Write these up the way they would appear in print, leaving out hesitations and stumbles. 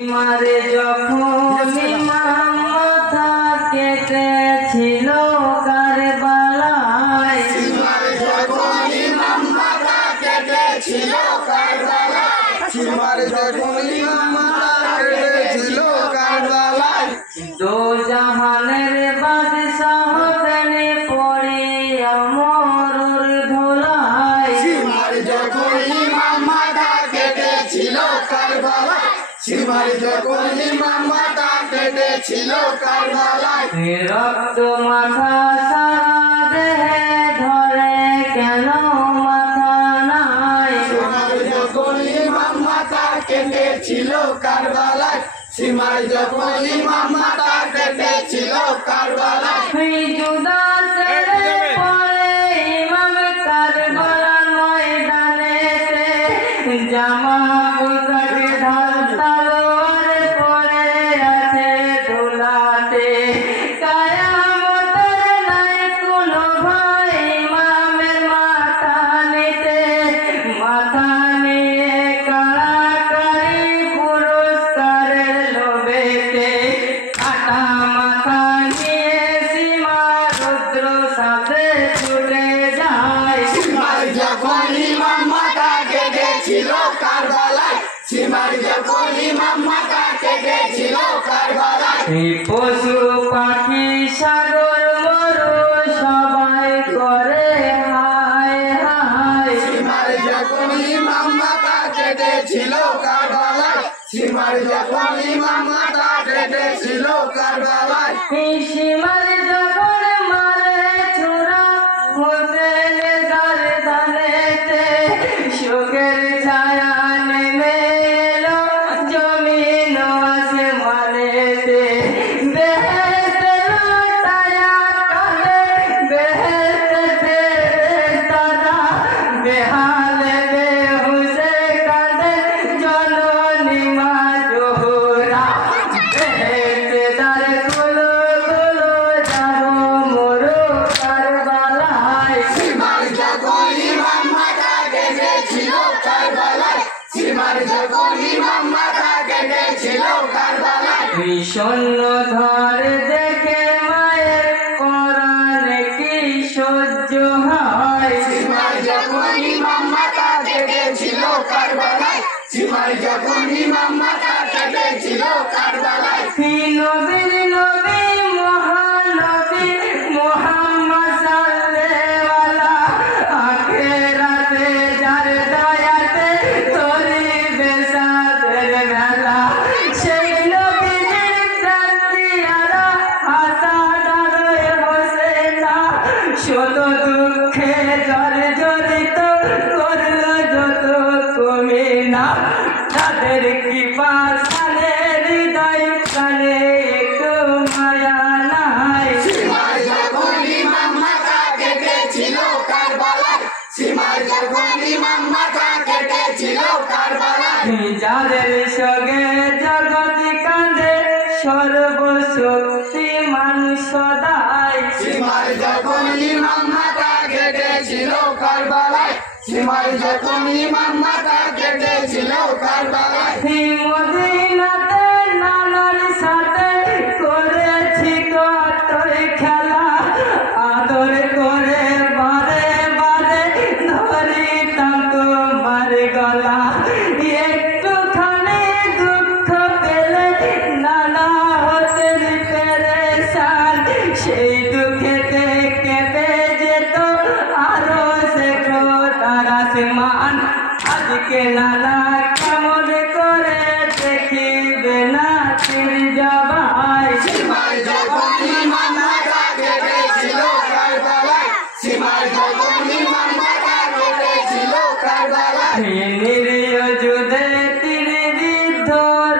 মারে যখন ইমাম মাথা কেটেছিল কারবালায়, সীমারে যখন ইমাম মাথা কেটেছিল কারবালায়, সীমারে যখন ইমাম মাথা কেটেছিল কারবালায়, দো জাহানের বাদশাহ প্রাণে পড়ে আমরুর ধোলায়। সীমারে যখন ইমাম মাথা কেটেছিল কারবালায়, সীমারে যখন ইমাম মাথা কেটেছিল কারবালায়, রক্ত মাথা সারা দেহে ধরে কেন মাথা নাই। সীমারে যখন ইমাম মাথা কেটেছিল কারবালায়, সীমারে যখন ইমাম মাথা কেটেছিল কারবালায়, জুদাসের পরে ইমাম কারবালার ময়দানেতে জামা পোশাক ঢাল তলোয়ার পরে আছে ধুলাতে। কিয়ামতের নাই কোনো ভয় ইমামের মাথা নিতে, মাথা নিয়ে কাড়াকাড়ি পুরস্কারের লোভেতে। কাটা মাথা নিয়ে সীমা রুদ্র সাথে ছুটে যায়। সীমারে যখন ইমাম মাথা কেটেছিল কারবালায়, সীমারে যখন ইমাম মাথা কেটেছিল কারবালায়, পশু পাখি সাগর মরু সবাই করে হায় হায়। সীমারে যখন ইমাম মাথা কেটেছিল কারবালায়, সীমারে যখন ইমাম মাথা কেটেছিল কারবালায়, সীমার যখন মারে চূড়া হোসেন গর্দানেতে, শোকের ছায়া নেমে এলো জমিন আসমানেতে। বেহেশতে লুটায়া কাঁদে বেহেশতে ফেরেশতারা, বেহালে বেহুশে কাঁদে জননী মা জোহরা। বেহেশতে দ্বার খুলো খুলো যাবো মোরো কারবালায়। সীমারে যখন ইমাম মাথা কেটেছিল কারবালায়, সীমারে যখন ইমাম মাথা কেটেছিল কারবালায়, সৈন্য ধর দেখে মায়ের পরাণে কি সহ্য হয়। সীমারে যখন ইমাম মাথা কেটেছিল কারবালায়, সীমারে যখন ইমাম মাথা কেটেছিল কারবালায়, নবীর নবী মহানবী মুহাম্মদ সাল্লাল্লাহু আখিরাতে যার দয়াতে তরিবে সাদের মেলা। সেই নবীর ক্রান্তি আলা হাসান আর হোসেনা, শত দুঃখে জর্জরিত করলো যত কমে না। তাদের কৃপা সানে হৃদয় প্রাণে একটু মায়া নাই। সীমারে যখন ইমাম মাথা কেটেছিল কারবালায়, সীমারে যখন ইমাম মাথা কেটেছিল কারবালায়, যাদের সঙ্গে জগৎ কাঁদে সর্বশক্তিমান সদাই। সীমারে যখন ইমাম মাথা কেটেছিল কারবালায়, সীমারে যখন ইমাম মাথা কেটেছিল কারবালায়, মদিনাতে নানার সাথে করেছি কতই খেলা, আদর করে বারে বারে ধরিতাম তোমার গলা। একটুখানি দুঃখ পেলে নানা হতেন পেরেশান, সেই দুঃখেতে কেঁপে যেত আরো সে খোদার আসমান। আজকে নানা কেমন করে দেখিবে না তীর জবাই। সীমারে যখন ইমাম মাথা কেটেছিল কারবালায়, সীমারে যখন ইমাম মাথা কেটেছিল কারবালায়, নিরীহ যুদ্ধে তিনি বিদ্ধ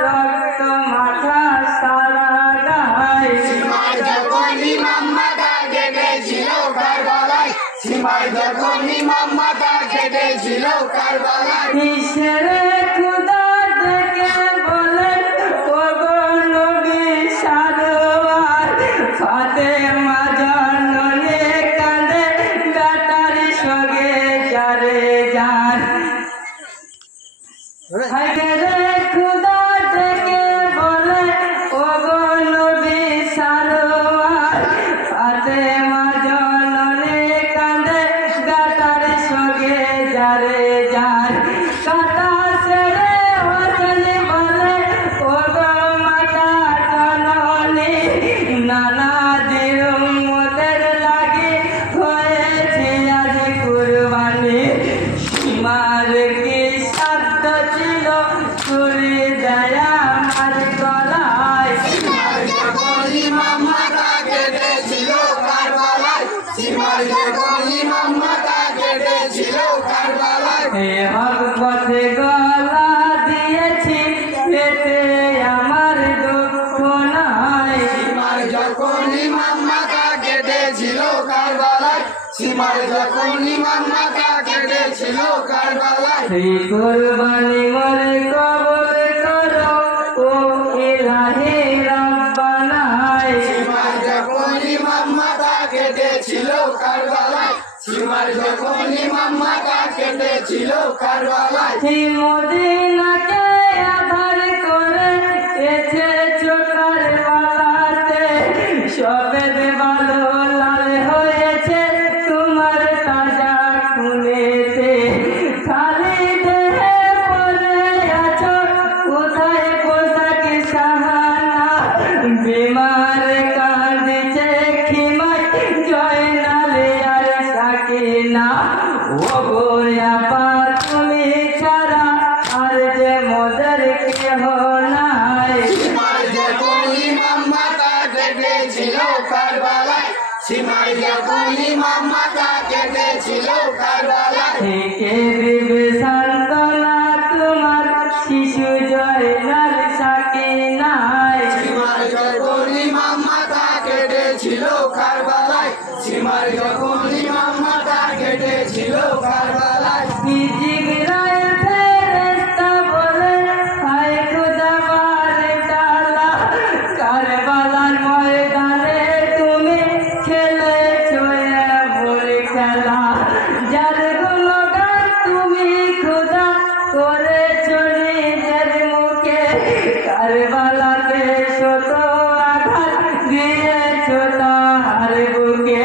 রক্ত মাথা সারা গায়। সীমারে যখন ইমাম মাথা কেটেছিল কারবালায়, সীমারে যখন ইমাম মাথা কেটেছিল কারবালায়, ঈশ্বরে খুদা ডেকে বলেন ওগো নবী সারোয়ার, ফাতেমা জননী কাঁদে বেটার সঙ্গে যারে যার। হায়রে খুদা ডেকে হে হক পথে গলা দিয়েছি এতে আমার দুঃখ নাই সীমার যখন ইমাম মাথা কেটেছিল কারবালায় সীমার যখন ইমাম মাথা কেটেছিল কারবালায় এই কুরবানি মোরে কবুল করো ও ইলাহি রাব্বানা সীমার যখন ইমাম মাথা কেটেছিল কারবালায় সীমার যখন ইমাম মাথা কেটেছিল কারবালায় এই মদিনাকে আধার করে এসে চোখার বালাতে সবেদ ভালো লাল হয়েছে তোমার তাজা খুনেতে খালি দেহে পরে আছো কোথায় পোশাক সাহানা বিমার কাঁদছে খিমাই জয়নালে আর সাকিনা ও গোয়াপা তুমি ছাড়া আর যে মোদের কেহ নাই সীমার যখন ইমাম মাথা কেটেছিল কারবালায় সীমার যখন ইমাম মাথা কেটেছিল কারবালায় থেকে দিবে সান্ত্বনা তোমার শিশু জয়নাল সাকিনায় সীমার যখন ইমাম মাথা কেটেছিল কারবালায় সীমার যখন ইমাম মাথা কেটেছিল কারবালায় জিবরাইল ফেরেশতা বলে হায় খোদা মারে তাআলা কারবালার ময়দানে তুমি খেলেছো এমন খেলা যার গুণগান তুমি খোদা করেছো নিজের মুখে কারবালাতে শত আঘাত দিয়েছো তাহার বুকে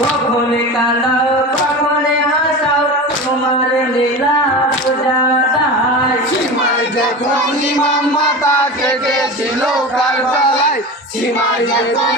কখন কাঁদাও কখন হাসাও তোমার লীলা বোঝা যায় সীমার যখন ইমাম মাথা কেটেছিল কারবালায় সীমার যখন